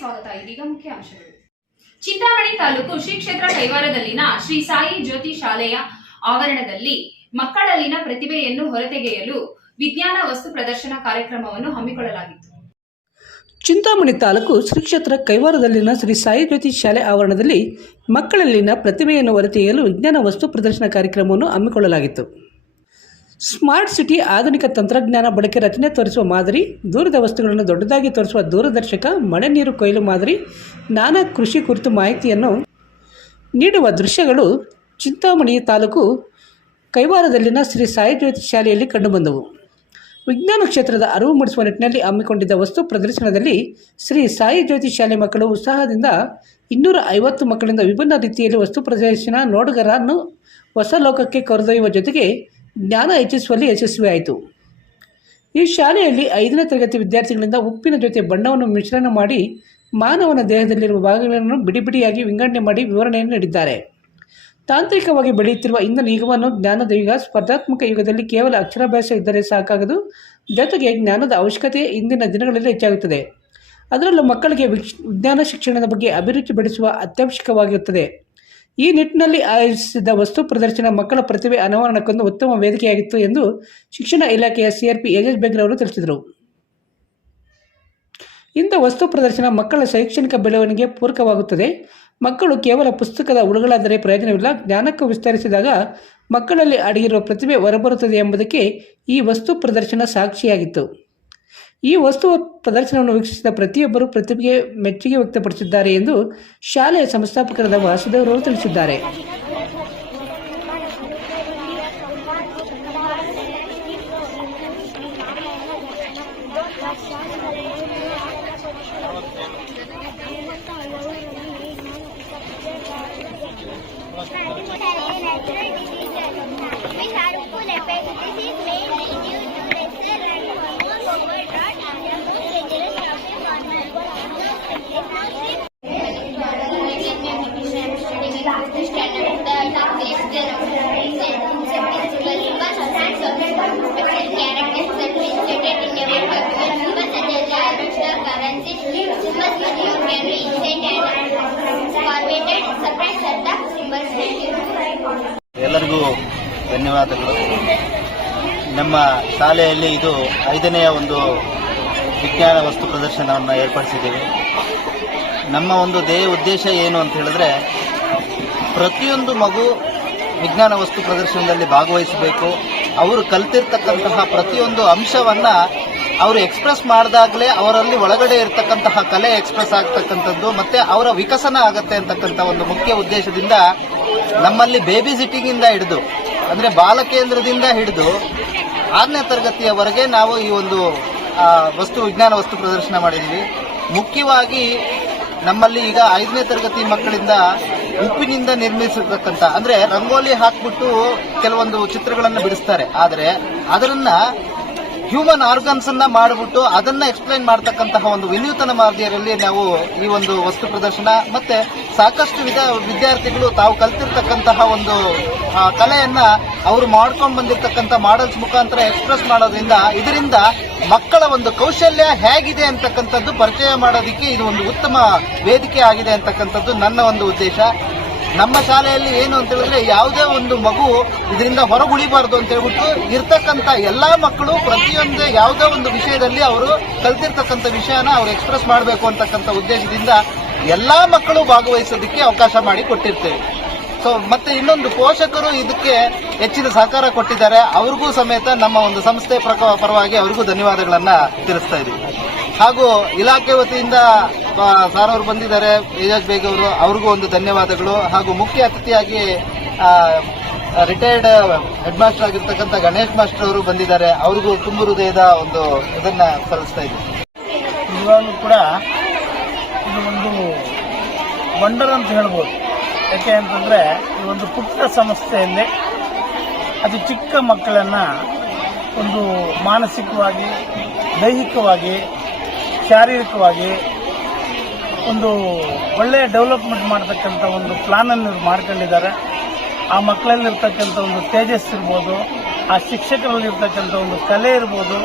ಸ್ವಾಗತ, ಇದೀಗ ಮುಖ್ಯಾಂಶಗಳು ಚಿಂತಾಮಣಿ ತಾಲೂಕು ಶ್ರೀ ಕ್ಷೇತ್ರ ಕೈವಾರದಲ್ಲಿನ ಶ್ರೀ ಸಾಯಿ ಜ್ಯೋತಿ ಶಾಲೆಯ ಆವರಣದಲ್ಲಿ ಮಕ್ಕಳಲ್ಲಿನ ಪ್ರತಿಭೆಯನ್ನು ಹೊರತೆಗೆಯಲು ವಿಜ್ಞಾನ ವಸ್ತು ಪ್ರದರ್ಶನ ಕಾರ್ಯಕ್ರಮವನ್ನು ಹಮ್ಮಿಕೊಳ್ಳಲಾಗಿತ್ತು. ಚಿಂತಾಮಣಿ ತಾಲೂಕು ಶ್ರೀ ಕ್ಷೇತ್ರ ಕೈವಾರದಲ್ಲಿನ ಶ್ರೀ ಸಾಯಿ ಜ್ಯೋತಿ ಶಾಲೆ ಆವರಣದಲ್ಲಿ ಮಕ್ಕಳಲ್ಲಿನ ಪ್ರತಿಭೆಯನ್ನು ಹೊರತೆಗೆಯಲು ವಿಜ್ಞಾನ ವಸ್ತು ಪ್ರದರ್ಶನ ಕಾರ್ಯಕ್ರಮವನ್ನು ಹಮ್ಮಿಕೊಳ್ಳಲಾಗಿತ್ತು. ಸ್ಮಾರ್ಟ್ ಸಿಟಿ ಆಧುನಿಕ ತಂತ್ರಜ್ಞಾನ ಬಳಕೆ ರಚನೆ ತೋರಿಸುವ ಮಾದರಿ, ದೂರದ ವಸ್ತುಗಳನ್ನು ದೊಡ್ಡದಾಗಿ ತೋರಿಸುವ ದೂರದರ್ಶಕ, ಮಳೆ ನೀರು ಕೊಯ್ಲು ಮಾದರಿ, ನಾನಾ ಕೃಷಿ ಕುರಿತು ಮಾಹಿತಿಯನ್ನು ನೀಡುವ ದೃಶ್ಯಗಳು ಚಿಂತಾಮಣಿ ತಾಲೂಕು ಕೈವಾರದಲ್ಲಿನ ಶ್ರೀ ಸಾಯಿ ಜ್ಯೋತಿ ಶಾಲೆಯಲ್ಲಿ ಕಂಡುಬಂದವು. ವಿಜ್ಞಾನ ಕ್ಷೇತ್ರದ ಅರಿವು ಮೂಡಿಸುವ ನಿಟ್ಟಿನಲ್ಲಿ ಹಮ್ಮಿಕೊಂಡಿದ್ದ ವಸ್ತು ಪ್ರದರ್ಶನದಲ್ಲಿ ಶ್ರೀ ಸಾಯಿ ಜ್ಯೋತಿ ಶಾಲೆ ಮಕ್ಕಳು ಉತ್ಸಾಹದಿಂದ ಇನ್ನೂರ ಐವತ್ತು ಮಕ್ಕಳಿಂದ ವಿಭಿನ್ನ ರೀತಿಯಲ್ಲಿ ವಸ್ತು ಪ್ರದರ್ಶನ, ನೋಡುಗರನ್ನು ಹೊಸ ಲೋಕಕ್ಕೆ ಕರೆದೊಯ್ಯುವ ಜೊತೆಗೆ ಜ್ಞಾನ ಹೆಚ್ಚಿಸುವಲ್ಲಿ ಯಶಸ್ವಿಯಾಯಿತು ಈ ಶಾಲೆಯಲ್ಲಿ ಐದನೇ ತರಗತಿ ವಿದ್ಯಾರ್ಥಿಗಳಿಂದ ಉಪ್ಪಿನ ಜೊತೆ ಬಣ್ಣವನ್ನು ಮಿಶ್ರಣ ಮಾಡಿ ಮಾನವನ ದೇಹದಲ್ಲಿರುವ ಭಾಗಗಳನ್ನು ಬಿಡಿಬಿಡಿಯಾಗಿ ವಿಂಗಡಣೆ ಮಾಡಿ ವಿವರಣೆಯನ್ನು ನೀಡಿದ್ದಾರೆ. ತಾಂತ್ರಿಕವಾಗಿ ಬೆಳೆಯುತ್ತಿರುವ ಇಂದಿನ ಯುಗವನ್ನು ಜ್ಞಾನದ ಯುಗ, ಸ್ಪರ್ಧಾತ್ಮಕ ಯುಗದಲ್ಲಿ ಕೇವಲ ಅಕ್ಷರಾಭ್ಯಾಸ ಇದ್ದರೆ ಸಾಕಾಗದು. ಜೊತೆಗೆ ಜ್ಞಾನದ ಅವಶ್ಯಕತೆ ಇಂದಿನ ದಿನಗಳಲ್ಲಿ ಹೆಚ್ಚಾಗುತ್ತದೆ. ಅದರಲ್ಲೂ ಮಕ್ಕಳಿಗೆ ವಿಜ್ಞಾನ ಶಿಕ್ಷಣದ ಬಗ್ಗೆ ಅಭಿರುಚಿ ಬೆಳೆಸುವ ಅತ್ಯವಶ್ಯಕವಾಗಿರುತ್ತದೆ. ಈ ನಿಟ್ಟಿನಲ್ಲಿ ಆಯೋಜಿಸಿದ್ದ ವಸ್ತು ಪ್ರದರ್ಶನ ಮಕ್ಕಳ ಪ್ರತಿಭೆ ಅನಾವರಣಕ್ಕೊಂದು ಉತ್ತಮ ವೇದಿಕೆಯಾಗಿತ್ತು ಎಂದು ಶಿಕ್ಷಣ ಇಲಾಖೆಯ ಸಿಆರ್ಪಿ ಯಜೇಶ್ ಬೆಗ್ರವರು ತಿಳಿಸಿದರು. ಇಂಥ ವಸ್ತು ಪ್ರದರ್ಶನ ಮಕ್ಕಳ ಶೈಕ್ಷಣಿಕ ಬೆಳವಣಿಗೆ ಪೂರಕವಾಗುತ್ತದೆ. ಮಕ್ಕಳು ಕೇವಲ ಪುಸ್ತಕದ ಉಳುಗಳಾದರೆ ಪ್ರಯೋಜನವಿಲ್ಲ. ಜ್ಞಾನಕ್ಕೂ ವಿಸ್ತರಿಸಿದಾಗ ಮಕ್ಕಳಲ್ಲಿ ಅಡಗಿರುವ ಪ್ರತಿಭೆ ಹೊರಬರುತ್ತದೆ ಎಂಬುದಕ್ಕೆ ಈ ವಸ್ತು ಪ್ರದರ್ಶನ ಸಾಕ್ಷಿಯಾಗಿತ್ತು. ಈ ವಸ್ತು ಪ್ರದರ್ಶನವನ್ನು ವೀಕ್ಷಿಸಿದ ಪ್ರತಿಯೊಬ್ಬರು ಪ್ರತಿಭೆಗೆ ಮೆಚ್ಚುಗೆ ವ್ಯಕ್ತಪಡಿಸಿದ್ದಾರೆ ಎಂದು ಶಾಲೆಯ ಸಂಸ್ಥಾಪಕರಾದ ವಾಸುದೇವರವರು ತಿಳಿಸಿದ್ದಾರೆ. ಎಲ್ಲರಿಗೂ ಧನ್ಯವಾದಗಳು. ನಮ್ಮ ಶಾಲೆಯಲ್ಲಿ ಇದು ಐದನೆಯ ಒಂದು ವಿಜ್ಞಾನ ವಸ್ತು ಪ್ರದರ್ಶನವನ್ನು ಏರ್ಪಡಿಸಿದ್ದೀವಿ. ನಮ್ಮ ಒಂದು ಧ್ಯೇಯ ಉದ್ದೇಶ ಏನು ಅಂತ ಹೇಳಿದ್ರೆ ಪ್ರತಿಯೊಂದು ಮಗು ವಿಜ್ಞಾನ ವಸ್ತು ಪ್ರದರ್ಶನದಲ್ಲಿ ಭಾಗವಹಿಸಬೇಕು. ಅವರು ಕಲ್ತಿರ್ತಕ್ಕಂತಹ ಪ್ರತಿಯೊಂದು ಅಂಶವನ್ನ ಅವರು ಎಕ್ಸ್ಪ್ರೆಸ್ ಮಾಡಿದಾಗಲೇ ಅವರಲ್ಲಿ ಒಳಗಡೆ ಇರತಕ್ಕಂತಹ ಕಲೆ ಎಕ್ಸ್ಪ್ರೆಸ್ ಆಗ್ತಕ್ಕಂಥದ್ದು ಮತ್ತೆ ಅವರ ವಿಕಸನ ಆಗತ್ತೆ ಅಂತಕ್ಕಂಥ ಒಂದು ಮುಖ್ಯ ಉದ್ದೇಶದಿಂದ ನಮ್ಮಲ್ಲಿ ಬೇಬಿ ಸಿಟ್ಟಿಂಗ್ ಇಂದ ಹಿಡಿದು, ಅಂದ್ರೆ ಬಾಲಕೇಂದ್ರದಿಂದ ಹಿಡಿದು ಆರನೇ ತರಗತಿಯವರೆಗೆ ನಾವು ಈ ಒಂದು ವಸ್ತು ವಿಜ್ಞಾನ ವಸ್ತು ಪ್ರದರ್ಶನ ಮಾಡಿದ್ವಿ. ಮುಖ್ಯವಾಗಿ ನಮ್ಮಲ್ಲಿ ಈಗ ಐದನೇ ತರಗತಿ ಮಕ್ಕಳಿಂದ ಉಪ್ಪಿನಿಂದ ನಿರ್ಮಿಸಿರ್ತಕ್ಕಂಥ ಅಂದ್ರೆ ರಂಗೋಲಿ ಹಾಕ್ಬಿಟ್ಟು ಕೆಲವೊಂದು ಚಿತ್ರಗಳನ್ನು ಬಿಡಿಸ್ತಾರೆ. ಆದರೆ ಅದರನ್ನ ಹ್ಯೂಮನ್ ಆರ್ಗನ್ಸ್ ಅನ್ನ ಮಾಡಿಬಿಟ್ಟು ಅದನ್ನ ಎಕ್ಸ್ಪ್ಲೈನ್ ಮಾಡ್ತಕ್ಕಂತಹ ಒಂದು ವಿನೂತನ ಮಾದರಿಯಲ್ಲಿ ನಾವು ಈ ಒಂದು ವಸ್ತು ಪ್ರದರ್ಶನ ಮತ್ತೆ ಸಾಕಷ್ಟು ವಿದ್ಯಾರ್ಥಿಗಳು ತಾವು ಕಲ್ತಿರ್ತಕ್ಕಂತಹ ಒಂದು ಕಲೆಯನ್ನ ಅವರು ಮಾಡ್ಕೊಂಡು ಬಂದಿರತಕ್ಕಂಥ ಮಾಡಲ್ಸ್ ಮುಖಾಂತರ ಎಕ್ಸ್ಪ್ರೆಸ್ ಮಾಡೋದ್ರಿಂದ ಇದರಿಂದ ಮಕ್ಕಳ ಒಂದು ಕೌಶಲ್ಯ ಹೇಗಿದೆ ಅಂತಕ್ಕಂಥದ್ದು ಪರಿಚಯ ಮಾಡೋದಕ್ಕೆ ಇದು ಒಂದು ಉತ್ತಮ ವೇದಿಕೆ ಆಗಿದೆ ಅಂತಕ್ಕಂಥದ್ದು ನನ್ನ ಒಂದು ಉದ್ದೇಶ. ನಮ್ಮ ಶಾಲೆಯಲ್ಲಿ ಏನು ಅಂತ ಹೇಳಿದ್ರೆ ಯಾವುದೇ ಒಂದು ಮಗು ಇದರಿಂದ ಹೊರಗುಳಿಬಾರ್ದು ಅಂತ ಹೇಳ್ಬಿಟ್ಟು ಇರ್ತಕ್ಕಂಥ ಎಲ್ಲಾ ಮಕ್ಕಳು ಪ್ರತಿಯೊಂದು ಯಾವುದೇ ಒಂದು ವಿಷಯದಲ್ಲಿ ಅವರು ಕಲ್ತಿರ್ತಕ್ಕಂಥ ವಿಷಯನ ಅವ್ರು ಎಕ್ಸ್ಪ್ರೆಸ್ ಮಾಡಬೇಕು ಅಂತಕ್ಕಂಥ ಉದ್ದೇಶದಿಂದ ಎಲ್ಲಾ ಮಕ್ಕಳು ಭಾಗವಹಿಸೋದಕ್ಕೆ ಅವಕಾಶ ಮಾಡಿ ಕೊಟ್ಟಿರ್ತೇವೆ. ಸೊ ಮತ್ತೆ ಇನ್ನೊಂದು ಪೋಷಕರು ಇದಕ್ಕೆ ಹೆಚ್ಚಿನ ಸಹಕಾರ ಕೊಟ್ಟಿದ್ದಾರೆ. ಅವ್ರಿಗೂ ಸಮೇತ ನಮ್ಮ ಒಂದು ಸಂಸ್ಥೆ ಪರವಾಗಿ ಅವ್ರಿಗೂ ಧನ್ಯವಾದಗಳನ್ನ ತಿಳಿಸ್ತಾ ಇದ್ದೀವಿ. ಹಾಗೂ ಇಲಾಖೆ ವತಿಯಿಂದ ಸಾರ್ ಅವರು ಬಂದಿದ್ದಾರೆ, ಏಜಾಜ್ ಬೇಗ್ ಅವರು, ಅವ್ರಿಗೂ ಒಂದು ಧನ್ಯವಾದಗಳು. ಹಾಗೂ ಮುಖ್ಯ ಅತಿಥಿಯಾಗಿ ರಿಟೈರ್ಡ್ ಹೆಡ್ ಮಾಸ್ಟರ್ ಆಗಿರ್ತಕ್ಕಂಥ ಗಣೇಶ್ ಮಾಸ್ಟರ್ ಅವರು ಬಂದಿದ್ದಾರೆ. ಅವ್ರಿಗೂ ತುಂಬು ಹೃದಯದ ಒಂದು ಇದನ್ನ ಸಲ್ಲಿಸ್ತಾ ಇದ್ದೀವಿ. ನಿಜವಾಗ್ಲೂ ಕೂಡ ಇದು ಒಂದು ವಂಡರ್ ಅಂತ ಹೇಳ್ಬೋದು. ಯಾಕೆ ಅಂತಂದರೆ ಈ ಒಂದು ಪುಟ್ಟ ಸಂಸ್ಥೆಯಲ್ಲಿ ಅತಿ ಚಿಕ್ಕ ಮಕ್ಕಳನ್ನು ಒಂದು ಮಾನಸಿಕವಾಗಿ, ದೈಹಿಕವಾಗಿ, ಶಾರೀರಿಕವಾಗಿ ಒಂದು ಒಳ್ಳೆಯ ಡೆವಲಪ್ಮೆಂಟ್ ಮಾಡ್ತಕ್ಕಂಥ ಒಂದು ಪ್ಲಾನನ್ನು ಇವರು ಮಾಡ್ಕೊಂಡಿದ್ದಾರೆ. ಆ ಮಕ್ಕಳಲ್ಲಿರ್ತಕ್ಕಂಥ ಒಂದು ತೇಜಸ್ ಇರ್ಬೋದು, ಆ ಶಿಕ್ಷಕರಲ್ಲಿರ್ತಕ್ಕಂಥ ಒಂದು ಕಲೆ ಇರ್ಬೋದು,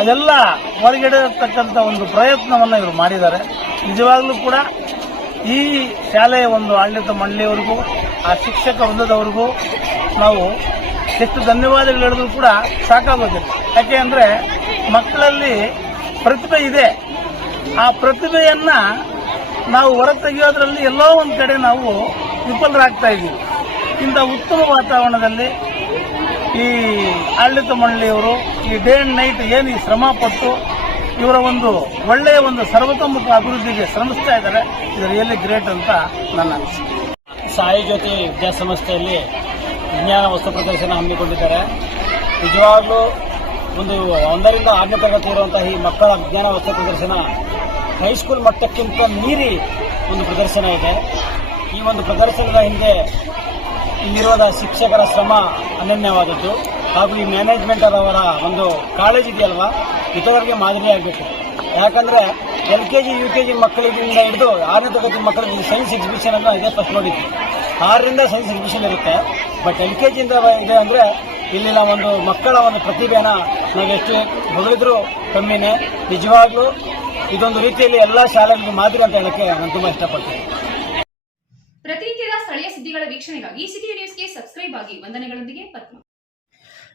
ಅದೆಲ್ಲ ಹೊರಗಿಡತಕ್ಕಂಥ ಒಂದು ಪ್ರಯತ್ನವನ್ನು ಇವರು ಮಾಡಿದ್ದಾರೆ. ನಿಜವಾಗ್ಲೂ ಕೂಡ ಈ ಶಾಲೆಯ ಒಂದು ಆಡಳಿತ ಮಂಡಳಿಯವರಿಗೂ, ಆ ಶಿಕ್ಷಕ ವೃಂದದವರಿಗೂ ನಾವು ಎಷ್ಟು ಧನ್ಯವಾದಗಳು ಹೇಳಿದ್ರು ಕೂಡ ಸಾಕಾಗೋದಿಲ್ಲ. ಯಾಕೆ ಅಂದರೆ ಮಕ್ಕಳಲ್ಲಿ ಪ್ರತಿಭೆ ಇದೆ. ಆ ಪ್ರತಿಭೆಯನ್ನ ನಾವು ಹೊರತೆಗೆಯೋದ್ರಲ್ಲಿ ಎಲ್ಲೋ ಒಂದು ಕಡೆ ನಾವು ವಿಫಲರಾಗ್ತಾ ಇದ್ದೀವಿ. ಇಂಥ ಉತ್ತಮ ವಾತಾವರಣದಲ್ಲಿ ಈ ಆಡಳಿತ ಮಂಡಳಿಯವರು ಈ ಡೇ ಅಂಡ್ ನೈಟ್ ಏನು ಈ ಶ್ರಮ ಪಟ್ಟು ಇವರ ಒಂದು ಒಳ್ಳೆಯ ಒಂದು ಸರ್ವತೋಮುಖ ಅಭಿವೃದ್ಧಿಗೆ ಶ್ರಮಿಸ್ತಾ ಇದ್ದಾರೆ. ಇದು ರಿಯಲಿ ಗ್ರೇಟ್ ಅಂತ ನನ್ನ ಅನಿಸಿಕೆ. ಸಾಯಿ ಜ್ಯೋತಿ ವಿದ್ಯಾಸಂಸ್ಥೆಯಲ್ಲಿ ವಿಜ್ಞಾನ ವಸ್ತು ಪ್ರದರ್ಶನ ಹಮ್ಮಿಕೊಂಡಿದ್ದಾರೆ. ನಿಜವಾಗ್ಲೂ ಒಂದು ಒಂದರಿಂದ ಆರನೇ ತರಗತಿ ಇರುವಂತಹ ಈ ಮಕ್ಕಳ ವಿಜ್ಞಾನ ವಸ್ತು ಪ್ರದರ್ಶನ ಹೈಸ್ಕೂಲ್ ಮಟ್ಟಕ್ಕಿಂತ ಮೀರಿ ಒಂದು ಪ್ರದರ್ಶನ ಇದೆ. ಈ ಒಂದು ಪ್ರದರ್ಶನದ ಹಿಂದೆ ಇಲ್ಲಿರುವ ಶಿಕ್ಷಕರ ಶ್ರಮ ಅನನ್ಯವಾದದ್ದು. ಹಾಗೂ ಈ ಮ್ಯಾನೇಜ್ಮೆಂಟ್ ಅವರ ಒಂದು ಕಾಳಜಿ ಇದೆಯಲ್ವಾ? ಇತರರಿಗೆ ಮಾದರಿಯಾಗಬೇಕು ಯಾಕಂದ್ರೆ L K G, U K G ಮಕ್ಕಳಿಗಿಂದ ಹಿಡಿದು ಆರನೇ ತರಗತಿ ಮಕ್ಕಳಿಗೆ ಸೈನ್ಸ್ ಎಕ್ಸಿಬಿಷನ್ ಅನ್ನು ಇದೇ ಫಸ್ಟ್ ನೋಡಿದ್ವಿ ಆರರಿಂದ ಸೈನ್ಸ್ ಎಕ್ಸಿಬಿಷನ್ ಇರುತ್ತೆ. ಬಟ್ ಎಲ್ ಕೆ ಜಿಯಿಂದ ಇದೆ ಅಂದ್ರೆ ಇಲ್ಲಿನ ಒಂದು ಮಕ್ಕಳ ಒಂದು ಪ್ರತಿಭೆನ ನಾವು ಎಷ್ಟು ಕಮ್ಮಿನೇ. ನಿಜವಾಗ್ಲೂ ಇದೊಂದು ರೀತಿಯಲ್ಲಿ ಎಲ್ಲ ಶಾಲೆಗಳಿಗೆ ಮಾದರಿ ಅಂತ ಹೇಳಕ್ಕೆ ನಾನು ತುಂಬಾ ಇಷ್ಟಪಡ್ತೀನಿ. ಪ್ರತಿನಿತ್ಯದ ಸ್ಥಳೀಯ ಸುದ್ದಿಗಳ ವೀಕ್ಷಣೆಗಾಗಿ ಸಿಟಿ ನ್ಯೂಸ್ಗೆ ಸಬ್ಸ್ಕ್ರೈಬ್ ಆಗಿ ವಂದನೆಗಳೊಂದಿಗೆ ಪದ್ಮ